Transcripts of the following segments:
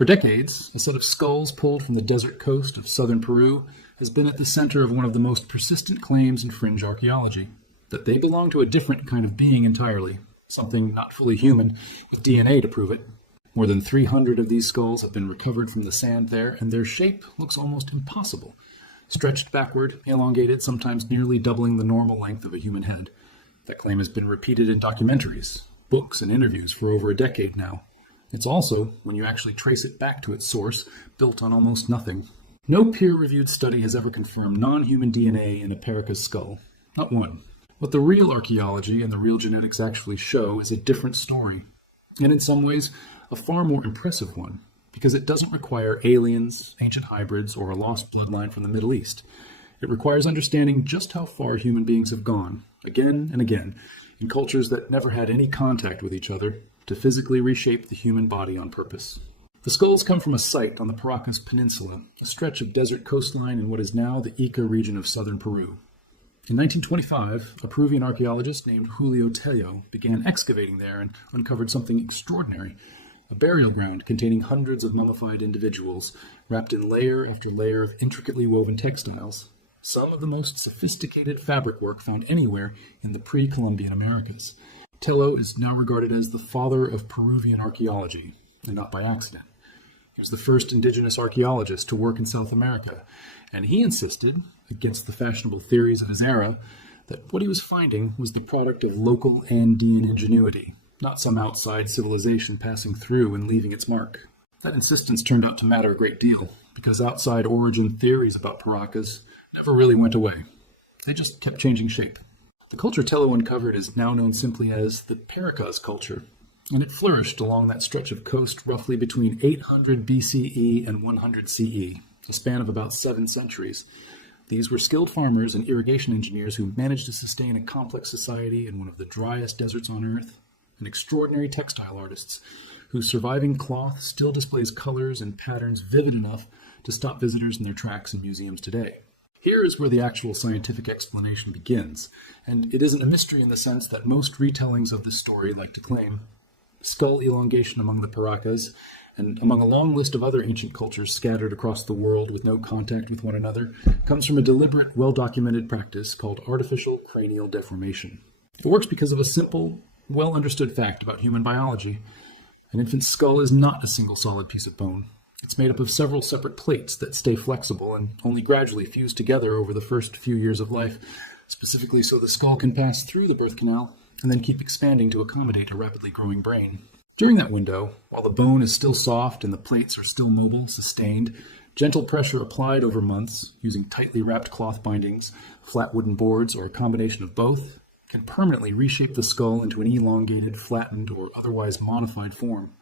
For decades, a set of skulls pulled from the desert coast of southern Peru has been at the center of one of the most persistent claims in fringe archaeology, that they belong to a different kind of being entirely, something not fully human, with DNA to prove it. More than 300 of these skulls have been recovered from the sand there, and their shape looks almost impossible. Stretched backward, elongated, sometimes nearly doubling the normal length of a human head. That claim has been repeated in documentaries, books, and interviews for over a decade now. It's also, when you actually trace it back to its source, built on almost nothing. No peer-reviewed study has ever confirmed non-human DNA in a Paracas skull. Not one. What the real archaeology and the real genetics actually show is a different story, and in some ways, a far more impressive one, because it doesn't require aliens, ancient hybrids, or a lost bloodline from the Middle East. It requires understanding just how far human beings have gone, again and again, in cultures that never had any contact with each other, to physically reshape the human body on purpose. The skulls come from a site on the Paracas Peninsula, a stretch of desert coastline in what is now the Ica region of southern Peru. In 1925, a Peruvian archaeologist named Julio Tello began excavating there and uncovered something extraordinary, a burial ground containing hundreds of mummified individuals, wrapped in layer after layer of intricately woven textiles, some of the most sophisticated fabric work found anywhere in the pre-Columbian Americas. Tello is now regarded as the father of Peruvian archaeology, and not by accident. He was the first indigenous archaeologist to work in South America, and he insisted, against the fashionable theories of his era, that what he was finding was the product of local Andean ingenuity, not some outside civilization passing through and leaving its mark. That insistence turned out to matter a great deal, because outside origin theories about Paracas never really went away. They just kept changing shape. The culture Tello uncovered is now known simply as the Paracas culture, and it flourished along that stretch of coast roughly between 800 BCE and 100 CE, a span of about 7 centuries. These were skilled farmers and irrigation engineers who managed to sustain a complex society in one of the driest deserts on Earth, and extraordinary textile artists whose surviving cloth still displays colors and patterns vivid enough to stop visitors in their tracks in museums today. Here is where the actual scientific explanation begins, and it isn't a mystery in the sense that most retellings of this story like to claim. Skull elongation among the Paracas, and among a long list of other ancient cultures scattered across the world with no contact with one another, comes from a deliberate, well-documented practice called artificial cranial deformation. It works because of a simple, well-understood fact about human biology. An infant's skull is not a single solid piece of bone. It's made up of several separate plates that stay flexible and only gradually fuse together over the first few years of life, specifically so the skull can pass through the birth canal and then keep expanding to accommodate a rapidly growing brain. During that window, while the bone is still soft and the plates are still mobile, sustained, gentle pressure applied over months, using tightly wrapped cloth bindings, flat wooden boards, or a combination of both, can permanently reshape the skull into an elongated, flattened, or otherwise modified form.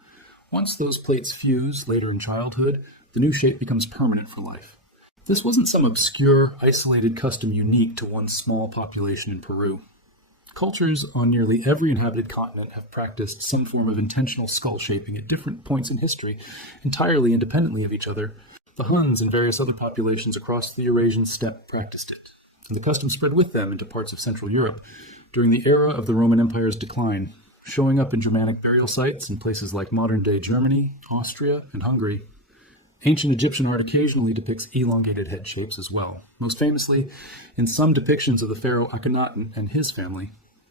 Once those plates fuse later in childhood, the new shape becomes permanent for life. This wasn't some obscure, isolated custom unique to one small population in Peru. Cultures on nearly every inhabited continent have practiced some form of intentional skull shaping at different points in history, entirely independently of each other. The Huns and various other populations across the Eurasian steppe practiced it, and the custom spread with them into parts of Central Europe during the era of the Roman Empire's decline, showing up in Germanic burial sites in places like modern-day Germany, Austria, and Hungary. Ancient Egyptian art occasionally depicts elongated head shapes as well, most famously in some depictions of the pharaoh Akhenaten and his family.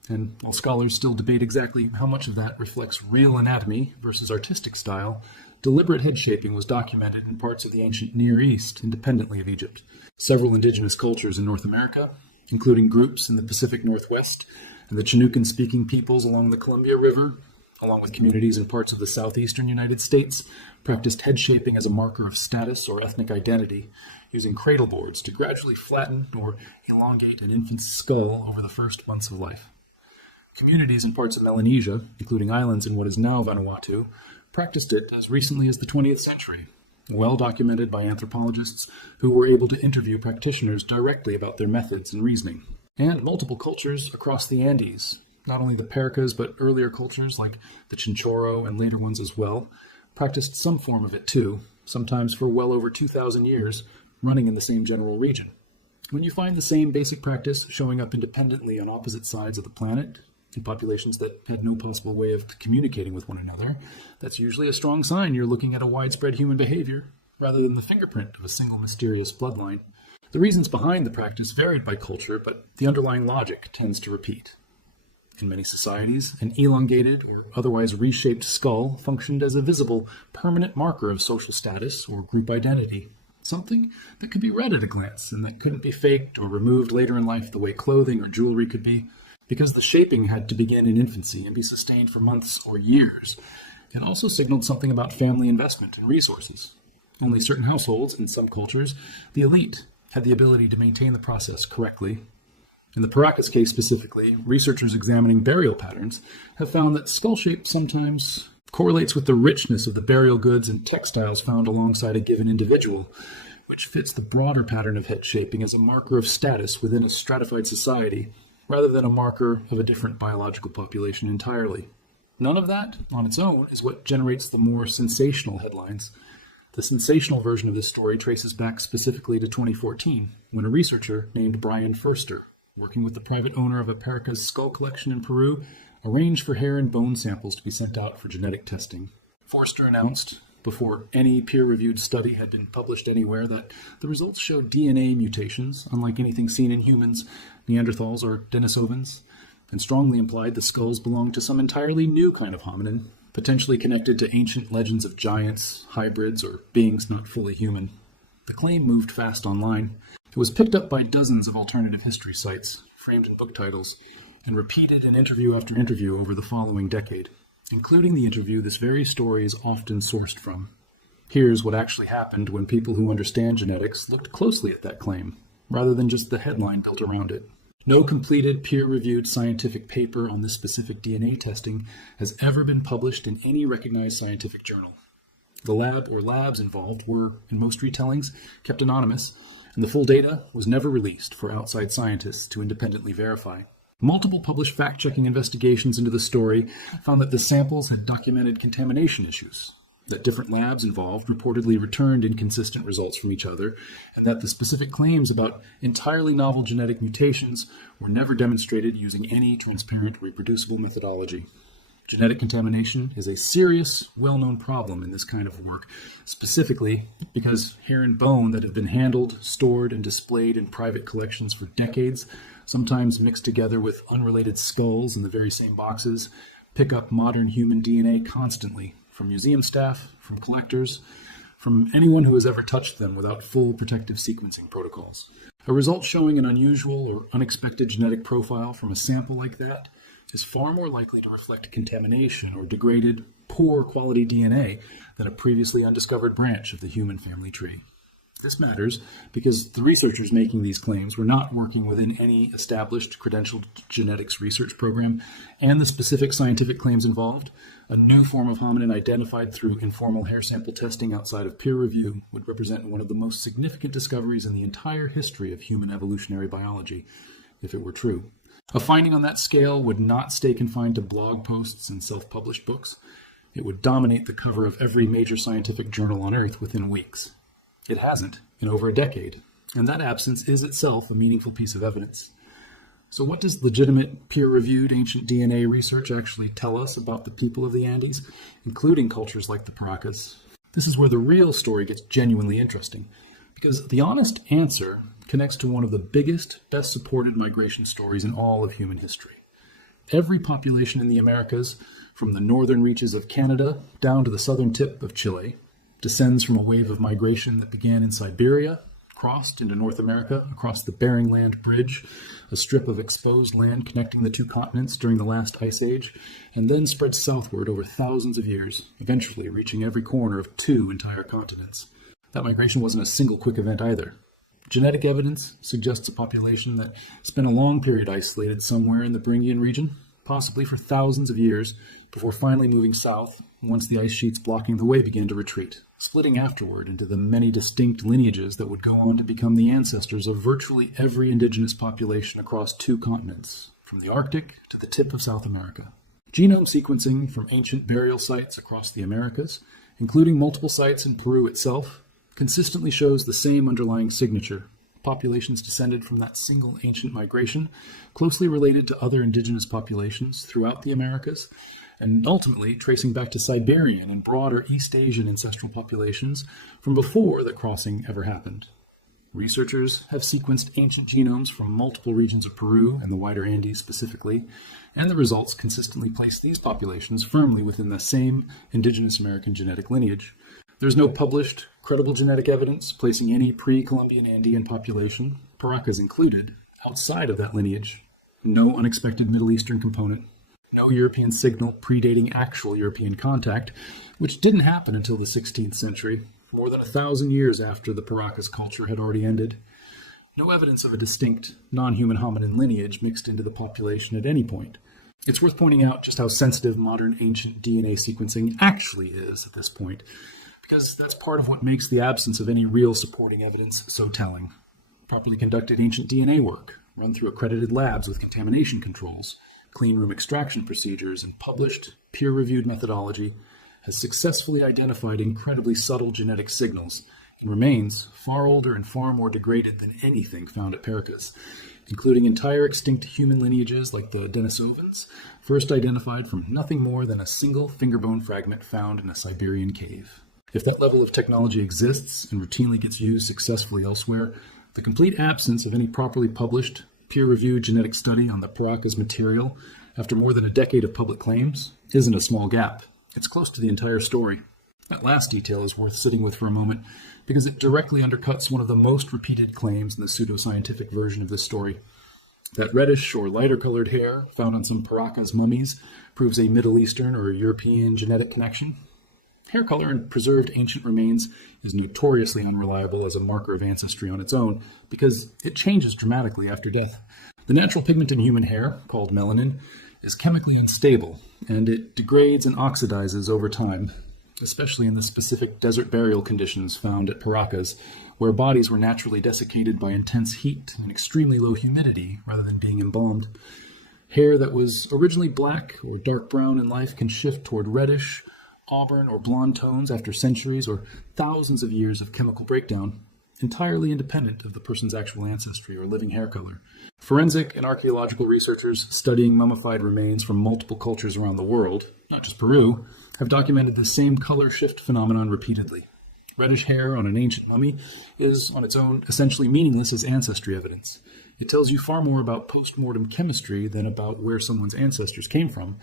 And while scholars still debate exactly how much of that reflects real anatomy versus artistic style, deliberate head shaping was documented in parts of the ancient Near East independently of Egypt. Several indigenous cultures in North America, including groups in the Pacific Northwest and the Chinookan-speaking peoples along the Columbia River, along with communities in parts of the southeastern United States, practiced head shaping as a marker of status or ethnic identity, using cradle boards to gradually flatten or elongate an infant's skull over the first months of life. Communities in parts of Melanesia, including islands in what is now Vanuatu, practiced it as recently as the 20th century, well documented by anthropologists who were able to interview practitioners directly about their methods and reasoning. And multiple cultures across the Andes, not only the Paracas but earlier cultures like the Chinchorro and later ones as well, practiced some form of it too, sometimes for well over 2,000 years, running in the same general region. When you find the same basic practice showing up independently on opposite sides of the planet, In populations that had no possible way of communicating with one another, that's usually a strong sign you're looking at a widespread human behavior, rather than the fingerprint of a single mysterious bloodline. The reasons behind the practice varied by culture, but the underlying logic tends to repeat. In many societies, an elongated or otherwise reshaped skull functioned as a visible, permanent marker of social status or group identity, something that could be read at a glance and that couldn't be faked or removed later in life the way clothing or jewelry could be. Because the shaping had to begin in infancy and be sustained for months or years, it also signaled something about family investment and resources. Only certain households, in some cultures, the elite, had the ability to maintain the process correctly. In the Paracas case specifically, researchers examining burial patterns have found that skull shape sometimes correlates with the richness of the burial goods and textiles found alongside a given individual, which fits the broader pattern of head shaping as a marker of status within a stratified society, rather than a marker of a different biological population entirely. None of that, on its own, is what generates the more sensational headlines. The sensational version of this story traces back specifically to 2014, when a researcher named Brian Furster, working with the private owner of a Paracas skull collection in Peru, arranged for hair and bone samples to be sent out for genetic testing. Forster announced, before any peer-reviewed study had been published anywhere, that the results showed DNA mutations, unlike anything seen in humans, Neanderthals, or Denisovans, and strongly implied the skulls belonged to some entirely new kind of hominin, potentially connected to ancient legends of giants, hybrids, or beings not fully human. The claim moved fast online. It was picked up by dozens of alternative history sites, framed in book titles, and repeated in interview after interview over the following decade, including the interview this very story is often sourced from. Here's what actually happened when people who understand genetics looked closely at that claim, rather than just the headline built around it. No completed peer-reviewed scientific paper on this specific DNA testing has ever been published in any recognized scientific journal. The lab or labs involved were, in most retellings, kept anonymous, and the full data was never released for outside scientists to independently verify. Multiple published fact-checking investigations into the story found that the samples had documented contamination issues, that different labs involved reportedly returned inconsistent results from each other, and that the specific claims about entirely novel genetic mutations were never demonstrated using any transparent, reproducible methodology. Genetic contamination is a serious, well-known problem in this kind of work, specifically because hair and bone that have been handled, stored, and displayed in private collections for decades, sometimes mixed together with unrelated skulls in the very same boxes, pick up modern human DNA constantly, from museum staff, from collectors, from anyone who has ever touched them without full protective sequencing protocols. A result showing an unusual or unexpected genetic profile from a sample like that is far more likely to reflect contamination or degraded, poor quality DNA than a previously undiscovered branch of the human family tree. This matters because the researchers making these claims were not working within any established credentialed genetics research program, and the specific scientific claims involved, a new form of hominin identified through informal hair sample testing outside of peer review, would represent one of the most significant discoveries in the entire history of human evolutionary biology, if it were true. A finding on that scale would not stay confined to blog posts and self-published books. It would dominate the cover of every major scientific journal on Earth within weeks. It hasn't in over a decade, and that absence is itself a meaningful piece of evidence. So what does legitimate, peer-reviewed ancient DNA research actually tell us about the people of the Andes, including cultures like the Paracas? This is where the real story gets genuinely interesting, because the honest answer connects to one of the biggest, best-supported migration stories in all of human history. Every population in the Americas, from the northern reaches of Canada down to the southern tip of Chile, descends from a wave of migration that began in Siberia, crossed into North America across the Bering Land Bridge, a strip of exposed land connecting the two continents during the last ice age, and then spread southward over thousands of years, eventually reaching every corner of two entire continents. That migration wasn't a single quick event either. Genetic evidence suggests a population that spent a long period isolated somewhere in the Beringian region, possibly for thousands of years, before finally moving south once the ice sheets blocking the way began to retreat, splitting afterward into the many distinct lineages that would go on to become the ancestors of virtually every indigenous population across two continents, from the Arctic to the tip of South America. Genome sequencing from ancient burial sites across the Americas, including multiple sites in Peru itself, consistently shows the same underlying signature, populations descended from that single ancient migration, closely related to other indigenous populations throughout the Americas, and ultimately tracing back to Siberian and broader East Asian ancestral populations from before the crossing ever happened. Researchers have sequenced ancient genomes from multiple regions of Peru and the wider Andes specifically, and the results consistently place these populations firmly within the same indigenous American genetic lineage. There is no published, credible genetic evidence placing any pre-Columbian Andean population, Paracas included, outside of that lineage. No unexpected Middle Eastern component. No European signal predating actual European contact, which didn't happen until the 16th century, more than 1,000 years after the Paracas culture had already ended. No evidence of a distinct, non-human hominin lineage mixed into the population at any point. It's worth pointing out just how sensitive modern ancient DNA sequencing actually is at this point, because that's part of what makes the absence of any real supporting evidence so telling. Properly conducted ancient DNA work, run through accredited labs with contamination controls, clean room extraction procedures, and published, peer-reviewed methodology, has successfully identified incredibly subtle genetic signals and remains far older and far more degraded than anything found at Paracas, including entire extinct human lineages like the Denisovans, first identified from nothing more than a single fingerbone fragment found in a Siberian cave. If that level of technology exists and routinely gets used successfully elsewhere, the complete absence of any properly published, peer-reviewed genetic study on the Paracas material after more than a decade of public claims isn't a small gap. It's close to the entire story. That last detail is worth sitting with for a moment because it directly undercuts one of the most repeated claims in the pseudoscientific version of this story. That reddish or lighter-colored hair found on some Paracas mummies proves a Middle Eastern or European genetic connection. Hair color in preserved ancient remains is notoriously unreliable as a marker of ancestry on its own because it changes dramatically after death. The natural pigment in human hair, called melanin, is chemically unstable, and it degrades and oxidizes over time, especially in the specific desert burial conditions found at Paracas, where bodies were naturally desiccated by intense heat and extremely low humidity rather than being embalmed. Hair that was originally black or dark brown in life can shift toward reddish, auburn, or blonde tones after centuries or thousands of years of chemical breakdown, entirely independent of the person's actual ancestry or living hair color. Forensic and archaeological researchers studying mummified remains from multiple cultures around the world, not just Peru, have documented the same color shift phenomenon repeatedly. Reddish hair on an ancient mummy is, on its own, essentially meaningless as ancestry evidence. It tells you far more about post-mortem chemistry than about where someone's ancestors came from.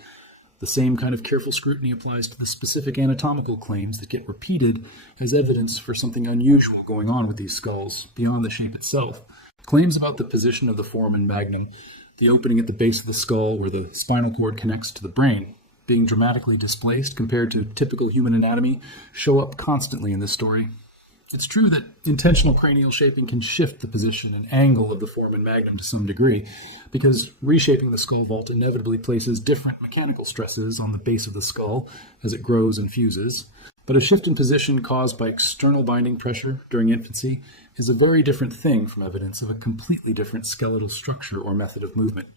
The same kind of careful scrutiny applies to the specific anatomical claims that get repeated as evidence for something unusual going on with these skulls, beyond the shape itself. Claims about the position of the foramen magnum, the opening at the base of the skull where the spinal cord connects to the brain, being dramatically displaced compared to typical human anatomy, show up constantly in this story. It's true that intentional cranial shaping can shift the position and angle of the foramen magnum to some degree, because reshaping the skull vault inevitably places different mechanical stresses on the base of the skull as it grows and fuses. But a shift in position caused by external binding pressure during infancy is a very different thing from evidence of a completely different skeletal structure or method of movement.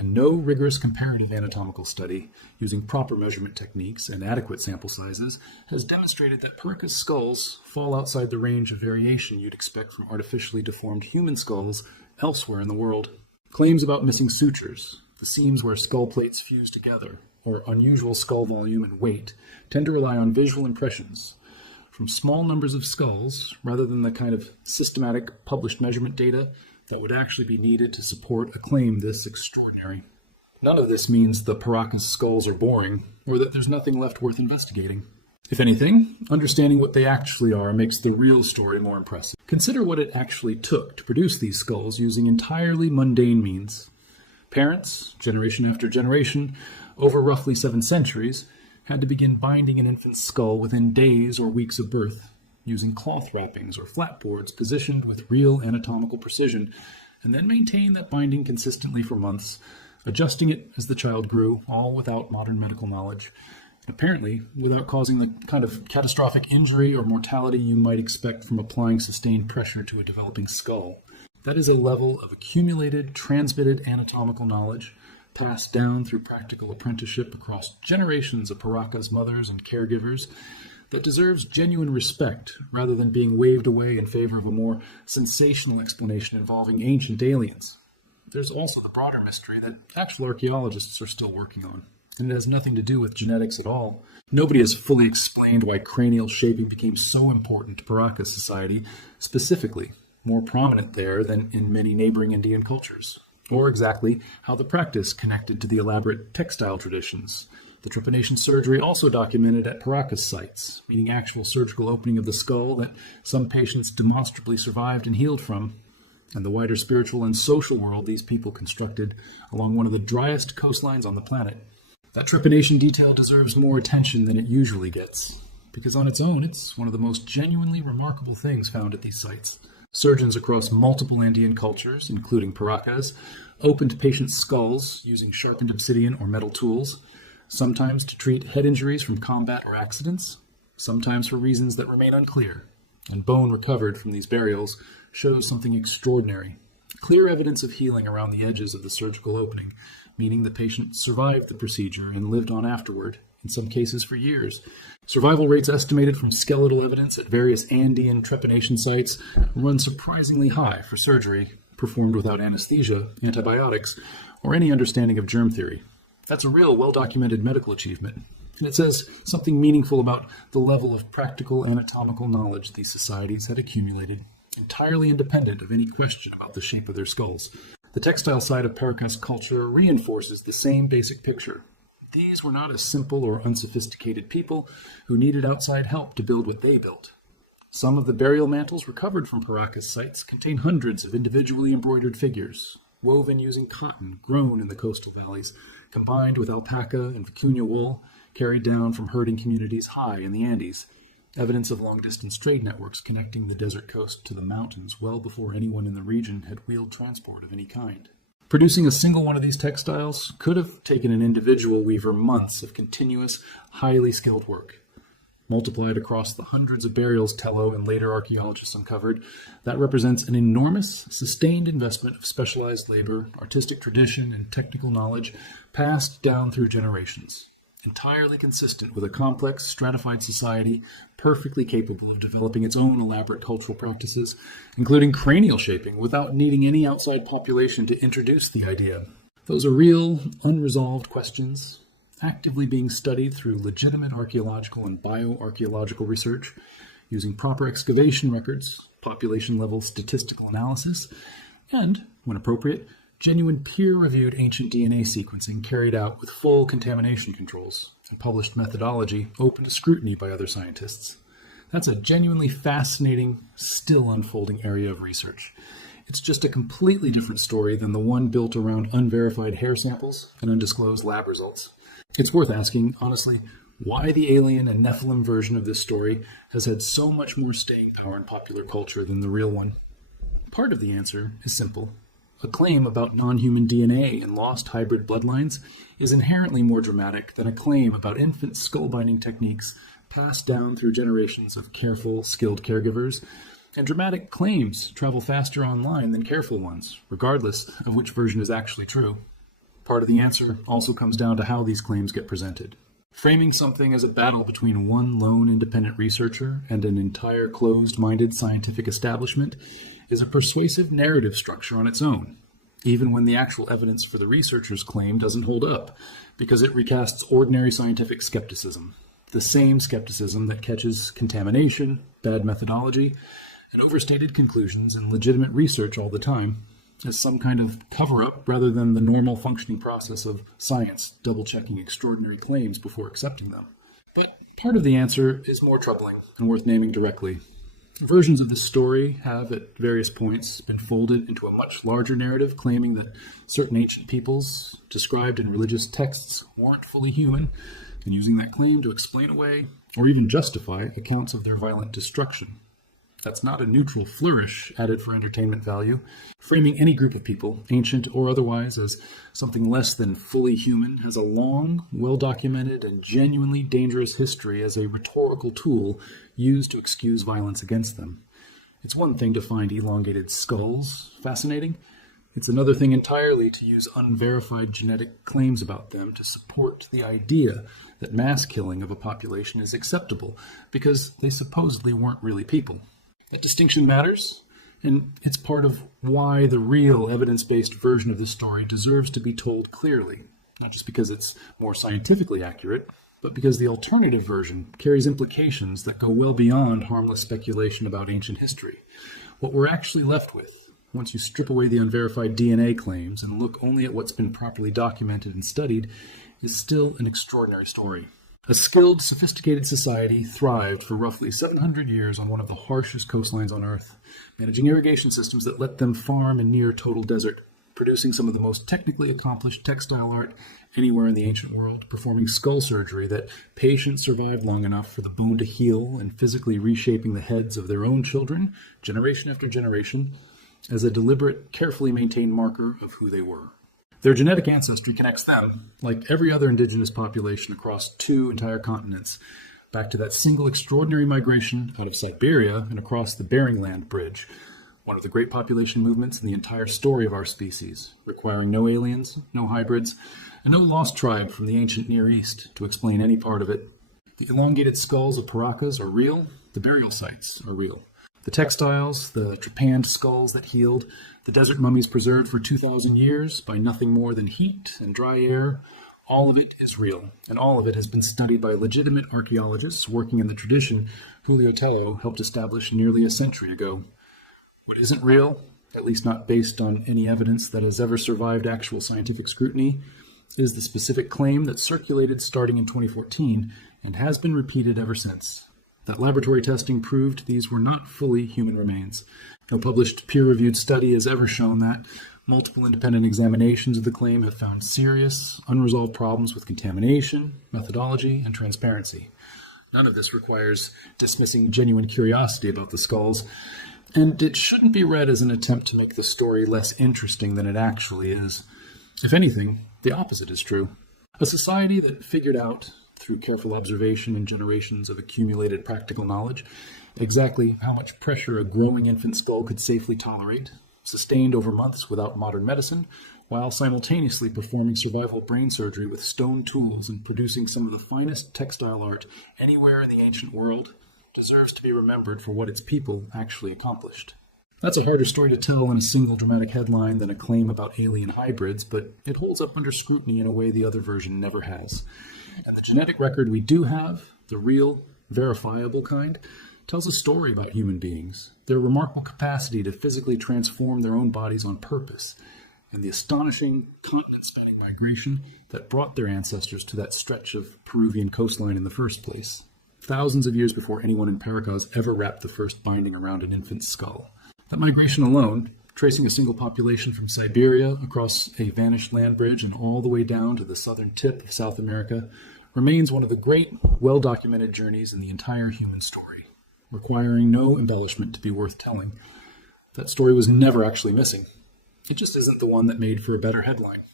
And no rigorous comparative anatomical study, using proper measurement techniques and adequate sample sizes, has demonstrated that Paracas skulls fall outside the range of variation you'd expect from artificially deformed human skulls elsewhere in the world. Claims about missing sutures, the seams where skull plates fuse together, or unusual skull volume and weight, tend to rely on visual impressions from small numbers of skulls, rather than the kind of systematic published measurement data that would actually be needed to support a claim this extraordinary. None of this means the Paracas skulls are boring, or that there's nothing left worth investigating. If anything, understanding what they actually are makes the real story more impressive. Consider what it actually took to produce these skulls using entirely mundane means. Parents, generation after generation, over roughly 7 centuries, had to begin binding an infant's skull within days or weeks of birth, using cloth wrappings or flatboards positioned with real anatomical precision, and then maintain that binding consistently for months, adjusting it as the child grew, all without modern medical knowledge, and apparently without causing the kind of catastrophic injury or mortality you might expect from applying sustained pressure to a developing skull. That is a level of accumulated, transmitted anatomical knowledge, passed down through practical apprenticeship across generations of Paracas mothers and caregivers, that deserves genuine respect rather than being waved away in favor of a more sensational explanation involving ancient aliens. There's also the broader mystery that actual archaeologists are still working on, and it has nothing to do with genetics at all. Nobody has fully explained why cranial shaping became so important to Paracas society, specifically more prominent there than in many neighboring Indian cultures, or exactly how the practice connected to the elaborate textile traditions. The trepanation surgery also documented at Paracas sites, meaning actual surgical opening of the skull that some patients demonstrably survived and healed from, and the wider spiritual and social world these people constructed along one of the driest coastlines on the planet. That trepanation detail deserves more attention than it usually gets, because on its own, it's one of the most genuinely remarkable things found at these sites. Surgeons across multiple Andean cultures, including Paracas, opened patients' skulls using sharpened obsidian or metal tools, sometimes to treat head injuries from combat or accidents, sometimes for reasons that remain unclear. And bone recovered from these burials shows something extraordinary. Clear evidence of healing around the edges of the surgical opening, meaning the patient survived the procedure and lived on afterward, in some cases for years. Survival rates estimated from skeletal evidence at various Andean trepanation sites run surprisingly high for surgery performed without anesthesia, antibiotics, or any understanding of germ theory. That's a real well-documented medical achievement, and it says something meaningful about the level of practical anatomical knowledge these societies had accumulated, entirely independent of any question about the shape of their skulls. The textile side of Paracas culture reinforces the same basic picture. These were not a simple or unsophisticated people who needed outside help to build what they built. Some of the burial mantles recovered from Paracas sites contain hundreds of individually embroidered figures, woven using cotton grown in the coastal valleys, combined with alpaca and vicuña wool carried down from herding communities high in the Andes, evidence of long-distance trade networks connecting the desert coast to the mountains well before anyone in the region had wheeled transport of any kind. Producing a single one of these textiles could have taken an individual weaver months of continuous, highly skilled work. Multiplied across the hundreds of burials Tello and later archaeologists uncovered, that represents an enormous, sustained investment of specialized labor, artistic tradition, and technical knowledge passed down through generations, entirely consistent with a complex, stratified society perfectly capable of developing its own elaborate cultural practices, including cranial shaping, without needing any outside population to introduce the idea. Those are real, unresolved questions, actively being studied through legitimate archaeological and bioarchaeological research, using proper excavation records, population-level statistical analysis, and, when appropriate, genuine peer-reviewed ancient DNA sequencing carried out with full contamination controls and published methodology open to scrutiny by other scientists. That's a genuinely fascinating, still unfolding area of research. It's just a completely different story than the one built around unverified hair samples and undisclosed lab results. It's worth asking, honestly, why the alien and Nephilim version of this story has had so much more staying power in popular culture than the real one. Part of the answer is simple. A claim about non-human DNA and lost hybrid bloodlines is inherently more dramatic than a claim about infant skull-binding techniques passed down through generations of careful, skilled caregivers, and dramatic claims travel faster online than careful ones, regardless of which version is actually true. Part of the answer also comes down to how these claims get presented. Framing something as a battle between one lone independent researcher and an entire closed-minded scientific establishment is a persuasive narrative structure on its own, even when the actual evidence for the researcher's claim doesn't hold up, because it recasts ordinary scientific skepticism, the same skepticism that catches contamination, bad methodology, and overstated conclusions in legitimate research all the time as some kind of cover-up rather than the normal functioning process of science double-checking extraordinary claims before accepting them. But part of the answer is more troubling and worth naming directly. Versions of this story have, at various points, been folded into a much larger narrative claiming that certain ancient peoples, described in religious texts, weren't fully human, and using that claim to explain away, or even justify, accounts of their violent destruction. That's not a neutral flourish added for entertainment value. Framing any group of people, ancient or otherwise, as something less than fully human has a long, well-documented, and genuinely dangerous history as a rhetorical tool used to excuse violence against them. It's one thing to find elongated skulls fascinating, It's another thing entirely to use unverified genetic claims about them to support the idea that mass killing of a population is acceptable because they supposedly weren't really people. That distinction matters, and it's part of why the real evidence-based version of the story deserves to be told clearly, not just because it's more scientifically accurate, but because the alternative version carries implications that go well beyond harmless speculation about ancient history. What we're actually left with, once you strip away the unverified DNA claims and look only at what's been properly documented and studied, is still an extraordinary story. A skilled, sophisticated society thrived for roughly 700 years on one of the harshest coastlines on Earth, managing irrigation systems that let them farm in near total desert, producing some of the most technically accomplished textile art anywhere in the ancient world, performing skull surgery that patients survived long enough for the bone to heal, and physically reshaping the heads of their own children, generation after generation, as a deliberate, carefully maintained marker of who they were. Their genetic ancestry connects them, like every other indigenous population across 2 entire continents, back to that single extraordinary migration out of Siberia and across the Bering Land Bridge, one of the great population movements in the entire story of our species, requiring no aliens, no hybrids, and no lost tribe from the ancient Near East to explain any part of it. The elongated skulls of Paracas are real, the burial sites are real. The textiles, the trepanned skulls that healed, the desert mummies preserved for 2,000 years by nothing more than heat and dry air, all of it is real, and all of it has been studied by legitimate archaeologists working in the tradition Julio Tello helped establish nearly a century ago. What isn't real, at least not based on any evidence that has ever survived actual scientific scrutiny, is the specific claim that circulated starting in 2014 and has been repeated ever since. That laboratory testing proved these were not fully human remains. No published peer-reviewed study has ever shown that. Multiple independent examinations of the claim have found serious, unresolved problems with contamination, methodology, and transparency. None of this requires dismissing genuine curiosity about the skulls, and it shouldn't be read as an attempt to make the story less interesting than it actually is. If anything, the opposite is true. A society that figured out, through careful observation and generations of accumulated practical knowledge, exactly how much pressure a growing infant skull could safely tolerate, sustained over months without modern medicine, while simultaneously performing survival brain surgery with stone tools and producing some of the finest textile art anywhere in the ancient world, deserves to be remembered for what its people actually accomplished. That's a harder story to tell in a single dramatic headline than a claim about alien hybrids, but it holds up under scrutiny in a way the other version never has. And the genetic record we do have, the real, verifiable kind, tells a story about human beings, their remarkable capacity to physically transform their own bodies on purpose, and the astonishing continent-spanning migration that brought their ancestors to that stretch of Peruvian coastline in the first place, thousands of years before anyone in Paracas ever wrapped the first binding around an infant's skull. That migration alone, tracing a single population from Siberia across a vanished land bridge and all the way down to the southern tip of South America, remains one of the great, well-documented journeys in the entire human story, requiring no embellishment to be worth telling. That story was never actually missing. It just isn't the one that made for a better headline.